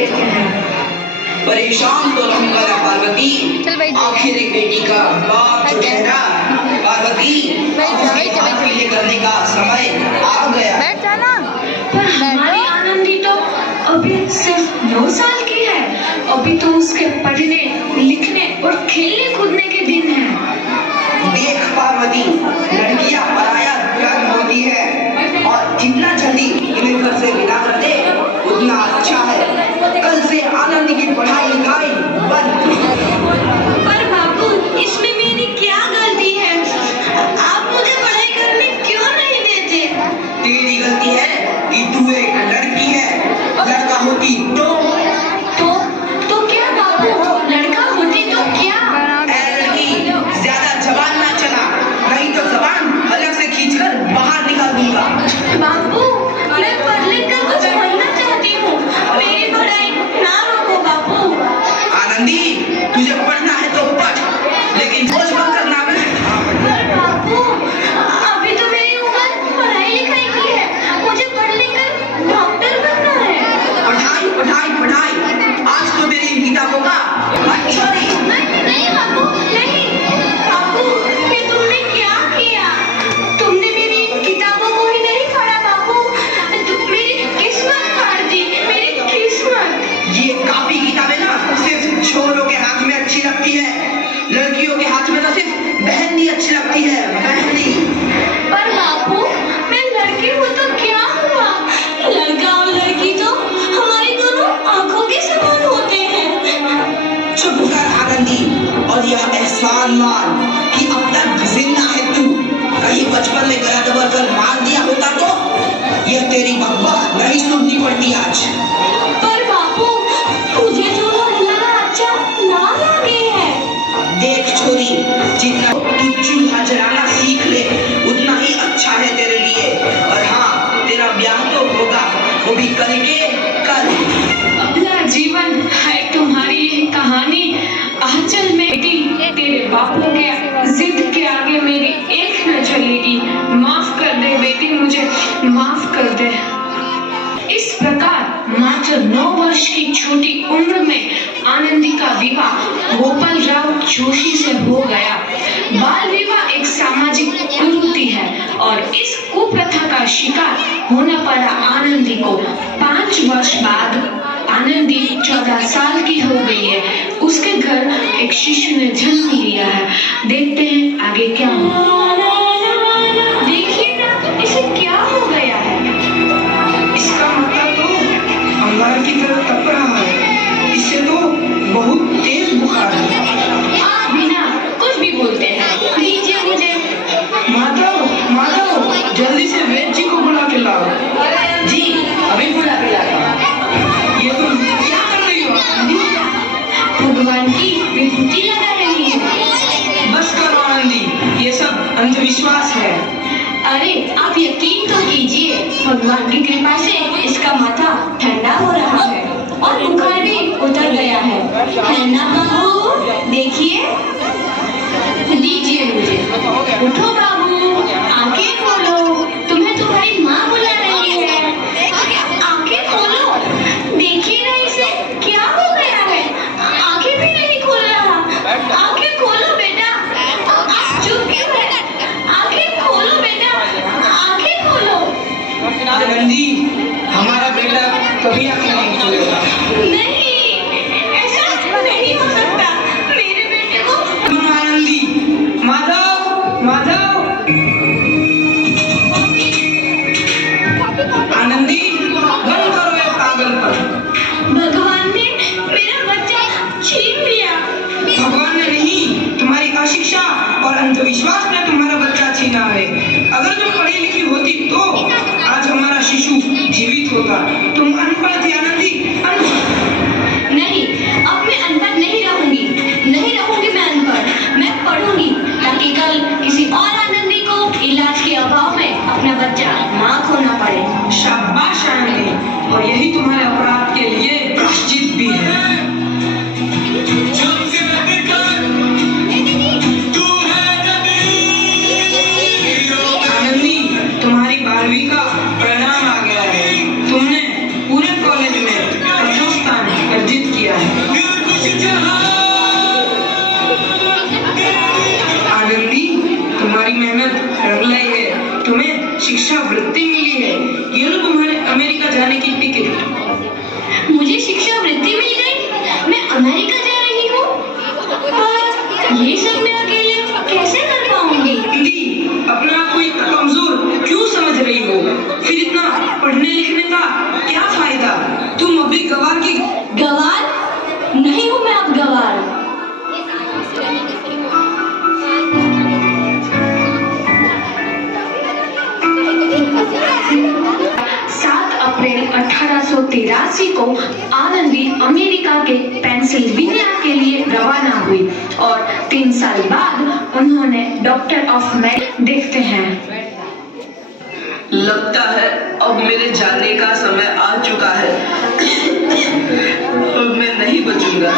देते हैं। परेशान तो रहूंगा ना पार्वती, आखिर एक बेटी का बाप जो कह रहा, पार्वती उसके हाथ पीले करने का समय आ गया। बैठ जाना। पर हमारी आनंदी तो अभी सिर्फ 9 साल की है। अभी तो उसके पढ़ने लिखने और खेलने कूदने के दिन हैं। देख पार्वती, लड़कियां पराया धन होती है और जितना जल्दी इन्हें घर से विदा कर दे उतना अच्छा है। कल से आनंद की पढ़ाई लिखाई बंद। पर बाबू, इसमें मेरी क्या गलती है? आप मुझे पढ़ाई करने क्यों नहीं देते? तेरी गलती है कि तू एक लड़की है, लड़का होती तो क्या बाबू, लड़का होती तो क्या? ऐ लड़की, ज्यादा जबान ना चला, नहीं तो जबान अलग से खींचकर बाहर निकाल दूंगा। बाबू, मैं पढ़ लिख कर कुछ बनना चाहती हूँ। मेरी पढ़ाई ना रोको बाबू। आनंदी, तुझे पढ़ना है तो पढ़, लेकिन बोझ मत करना। पर बाबू, अभी तो मेरी उम्र पढ़ाई लिखाई की है। मुझे पढ़ लिख कर डॉक्टर बनना है। पढ़ाई पढ़ाई पढ़ाई, आज तो मेरी इन किताबों का अच्छा नहीं। नहीं बाबू, नहीं बाबू, ये तुमने क्या किया? तुमने मेरी किताबों को ही नहीं पढ़ा बाबू, मेरी किस्मत फाड़ दी, मेरी किस्मत। ये कापी किताबें ना सिर्फ छोरों के हाथ में अच्छी लगती है, लड़कियों के हाथ में तो सिर्फ बहनी अच्छी लगती है, बहनी। पर बाबू, मैं लड़की हूँ तो क्या हुआ? लड़का और लड़की तो हमारी दोनों आंखों के समान होते हैं। चुप कर आनंदी, और यह एहसान मान कि अब तक जिंदा है तू। कहीं बचपन में गला दबाकर मार दिया होता तो यह तेरी बब्बा नहीं सुननी पड़ती आज। पर बाबू, मुझे चूल्हा बुलाना अच्छा ना लगे है। देख छोरी, जितना तू चूल्हा जलाना सीख ले उतना ही अच्छा है तेरे लिए। और हाँ, तेरा ब्याह तो होगा, वो भी करेंगे कल। अपना जीवन है तुम्हारी ये कहानी। आंचल में बेटी, तेरे बापू के जिद के आगे मेरी एक न चलेगी। माफ कर दे बेटी, मुझे माफ कर दे। इस प्रकार मात्र 9 वर्ष की छोटी उम्र में आनंदी का विवाह गोपाल राव जोशी से हो गया। बाल विवाह एक सामाजिक कुरीति है और इस कुप्रथा का शिकार होना पड़ा आनंदी को। 5 वर्ष बाद आनंदी 14 साल की हो गई है। उसके घर एक शिशु ने जन्म लिया है। देखते हैं आगे क्या होगा। देखिए ना, इसे क्या हो गया है? इसका मतलब तो अंगार की तरह तप रहा है। इससे तो बहुत तेज बुखार है। आप बिना कुछ भी बोलते हैं। दीजिए मुझे। माधव, जल्दी से वैद्य जी को बुला के लाओ। जी, अभी बुला के लाता हूँ। ये तुम क्या कर रही हो आनंदी? भगवान की विभूति लगा रही है। बस करो आनंदी, ये सब अंधविश्वास है। अरे आप यकीन तो कीजिए, भगवान की कृपा से इसका माथा ठंडा हो रहा है और बुखार भी उतर गया है ना बाबू? देखिए, दीजिए मुझे। उठो बाबू, आंखें खोलो, तुम्हें तुम्हारी माँ बुला रही है। आंखें खोलो, देखिए ना इसे क्या हो गया है। आंखें भी नहीं खोल रहा। आंखें खोलो बेटा। आप चुप क्यों है? आंखें खोलो बेटा, आंखें खोलो। आनंदी, हमारा बेटा कभी आंखें नहीं खोलेगा। नहीं, ऐसा नहीं हो सकता। मेरे बेटे को आनंदी, माधव, आनंदी, बंद करो ये पागलपन। भगवान ने मेरा बच्चा छीन लिया। भगवान ने नहीं, तुम्हारी अशिक्षा और अंधविश्वास ने तुम्हारा बच्चा छीना है। अगर तुम पढ़ी लिखी होती तो आज हमारा शिशु जीवित होता। तुम अनपढ़ थी आनंदी, अनपढ़। नहीं, अब मैं अनपढ़ नहीं रहूंगी। आनंदी अमेरिका के पेंसिल्वेनिया के लिए रवाना हुई और 3 साल बाद उन्होंने डॉक्टर ऑफ मेडिसिन देखते हैं। लगता है अब मेरे जाने का समय आ चुका है। अब मैं नहीं बचूंगा।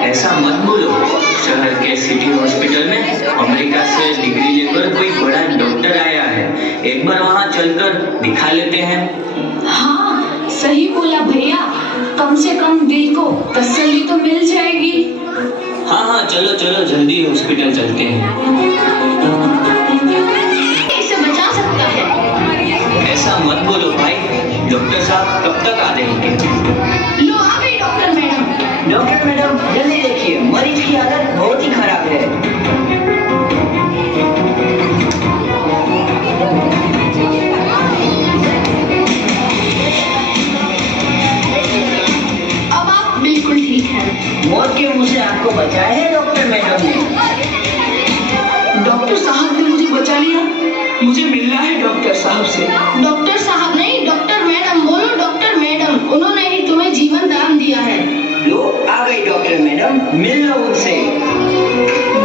ऐसा मत बोलो। शहर के सिटी हॉस्पिटल में अमेरिका से डिग्री लेकर कोई बड़ा डॉक्टर आया है। एक बार वहाँ चलकर दिखा लेते हैं। हाँ सही बोला भैया, कम से कम दिल को तसल्ली तो मिल जाएगी। हाँ हाँ चलो चलो जल्दी हॉस्पिटल चलते हैं। इसे बचा सकता है। ऐसा मत बोलो भाई, डॉक्टर साहब कब तक आ जाएंगे? लो आ गई डॉक्टर मैडम। डॉक्टर मैडम जल्दी देखिए, मरीज की हालत बहुत ही खराब है। अब आप बिल्कुल ठीक हैं। मौत के मुंह से आपको बचाया है डॉक्टर मैडम ने। डॉक्टर साहब ने मुझे बचा लिया। मुझे मिलना है डॉक्टर साहब से। डॉक्टर साहब नहीं, डॉक्टर मैडम बोलो। डॉक्टर मैडम, उन्होंने ही तुम्हें जीवन दान दिया है। लो आ गई डॉक्टर मैडम, मिल लो उनसे।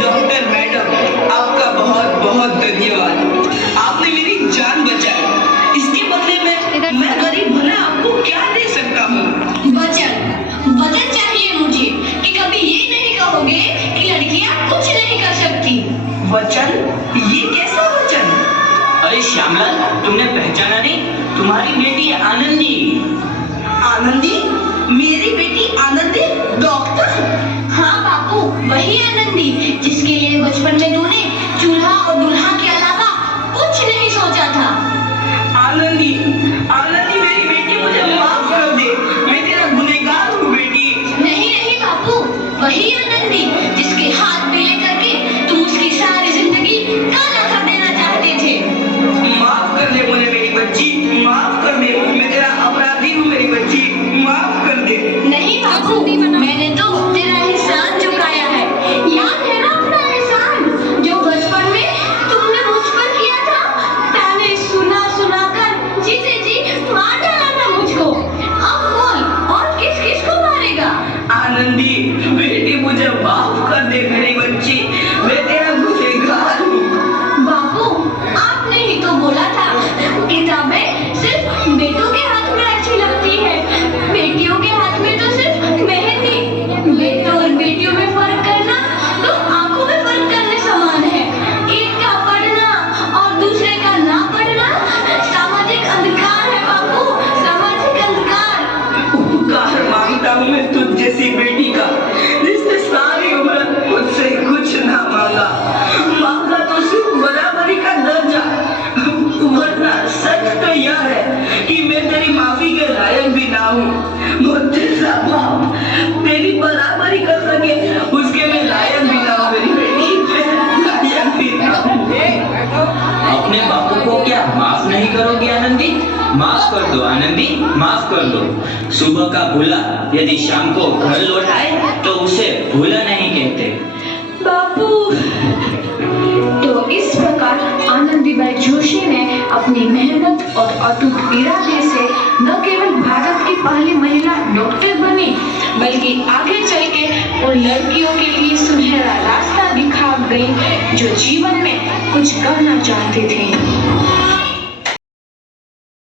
डॉक्टर मैडम आपका बहुत बहुत धन्यवाद। आपने मेरी जान बचाई। इसके बदले में मैं गरीब भला आपको क्या दे सकता हूँ? वचन चाहिए मुझे कि कभी ये नहीं कहोगे कि लड़कियां कुछ नहीं कर सकती। वचन? ये कैसा वचन? अरे श्यामलाल, तुमने पहचाना नहीं? तुम्हारी बेटी आनंदी। आनंदी? मेरी बेटी आनंदी डॉक्टर? हाँ बापू, वही आनंदी जिसके लिए बचपन में तूने चूल्हा और दूल्हा के अलावा कुछ नहीं सोचा था। आनंदी, आनंदी मेरी बेटी, मुझे माफ कर दे। मैं तेरा गुनहगार हूँ बेटी। नहीं नहीं बापू, वही आनंदी जिसके हाथ पीले करके तुम उसकी सारी जिंदगी काला कर देना चाहते थे। माफ कर दे मुझे मेरी बच्ची, माफ कर दे। मैं तेरा अपराधी हूँ मेरी बच्ची, माफ कर दे। नहीं बापू, मैंने तो तेरा एहसान चुकाया है। याद है ना अपना एहसान जो बचपन में तुमने मुझ पर किया था? ताने सुना सुना कर जीते जी मार डाला था मुझको। अब बोल, और किस किस को मारेगा? आनंदी बेटी, मुझे माफ कर दे मेरी बच्ची, मैं तेरा गुनहगार हूँ। बापू, आपने ही तो बोला था किताबें सिर्फ बेटों के हाथ में अच्छी लगती है, बेटियों के हाथ में तो सिर्फ मेहंदी। बेटों और बेटियों में फर्क करना तो आंखों में फर्क करने समान है। एक का पढ़ना और दूसरे का ना पढ़ना सामाजिक अंधकार है बापू, सामाजिक अंधकार। उपकार मांगता हूँ मैं तुझ जैसी बेटी का, जिसने सारी उम्र मुझसे कुछ ना मांगा। मांगा तो सिर्फ बराबरी का दर्जा। वरना सच तो यह है कि मैं तेरी माफी के लायक भी ना हूँ। मुझे सब बाप तेरी बराबरी कर सके, उसके मैं लायक भी ना हूँ मेरी बेटी, लायक भी ना हूँ। अपने बापू को क्या माफ नहीं करोगी आनंदी? माफ कर दो आनंदी, माफ कर दो। सुबह का भूला यदि शाम को घर लौट आए तो उसे भूला नहीं कहते। बापू। तो इस प्रकार आनंदीबाई जोशी ने अपनी मेहनत और अटूट इरादे से न केवल भारत की पहली महिला डॉक्टर बनी, बल्कि आगे चल के उन लड़कियों के लिए सुनहरा रास्ता दिखा गई जो जीवन में कुछ करना चाहते थे।